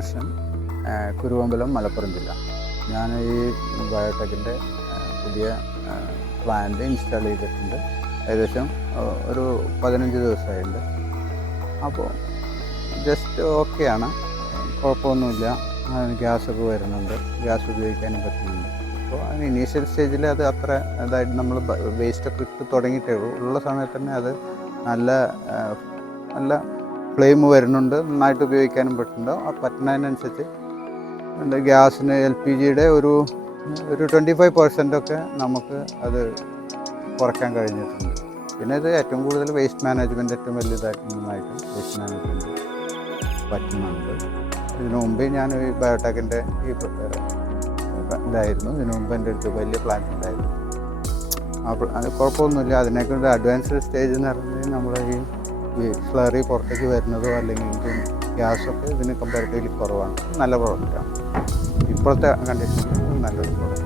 ബാലകൃഷ്ണൻ, കുരുവമ്പലം, മലപ്പുറം ജില്ല. ഞാൻ ഈ ബയോടെക്കിൻ്റെ പുതിയ പ്ലാന്റ് ഇൻസ്റ്റാൾ ചെയ്തിട്ടുണ്ട്. ഏകദേശം ഒരു 15 ദിവസമായിട്ടുണ്ട്. അപ്പോൾ ജസ്റ്റ് ഓക്കെയാണ്, കുഴപ്പമൊന്നുമില്ല. ഗ്യാസൊക്കെ വരുന്നുണ്ട്, ഗ്യാസ് ഉപയോഗിക്കാനും പറ്റുന്നുണ്ട്. അപ്പോൾ അതിന് ഇനീഷ്യൽ സ്റ്റേജിൽ അത് അത്ര ഇതായിട്ട് നമ്മൾ വേസ്റ്റൊക്കെ ഇട്ട് തുടങ്ങിയിട്ടേ ഉള്ളൂ. ഉള്ള സമയത്ത് തന്നെ അത് നല്ല ഫ്ലെയിം വരുന്നുണ്ട്, നന്നായിട്ട് ഉപയോഗിക്കാനും പറ്റുന്നുണ്ട്. ആ പറ്റുന്നതിനനുസരിച്ച് ഗ്യാസിന് LPGയുടെ ഒരു 25% നമുക്ക് അത് കുറയ്ക്കാൻ കഴിഞ്ഞിട്ടുണ്ട്. പിന്നെ ഇത് ഏറ്റവും കൂടുതൽ വേസ്റ്റ് മാനേജ്മെൻറ്റ് ഏറ്റവും വലിയതായിട്ട് നന്നായിട്ട് വേസ്റ്റ് മാനേജ്മെൻറ്റ് പറ്റുന്നുണ്ട്. ഇതിനു മുമ്പേ ഞാൻ ഈ ബയോടെക്കിൻ്റെ ഇതായിരുന്നു. ഇതിനു മുമ്പ് എൻ്റെ അടുത്ത് വലിയ പ്ലാന്റ് ഉണ്ടായിരുന്നു. അപ്പോൾ അത് കുഴപ്പമൊന്നുമില്ല. അതിനേക്കാൾ അഡ്വാൻസ്ഡ് സ്റ്റേജ് എന്ന് പറയുന്നത് നമ്മൾ ഈ സ്ലറി പുറത്തേക്ക് വരുന്നതോ അല്ലെങ്കിൽ ഗ്യാസൊക്കെ ഇതിന് കമ്പാരിറ്റീവ്ലി കുറവാണ്. നല്ല പ്രോഡക്റ്റാണ്. ഇപ്പോഴത്തെ കണ്ടീഷനിൽ നല്ലൊരു പ്രോഡക്റ്റ്.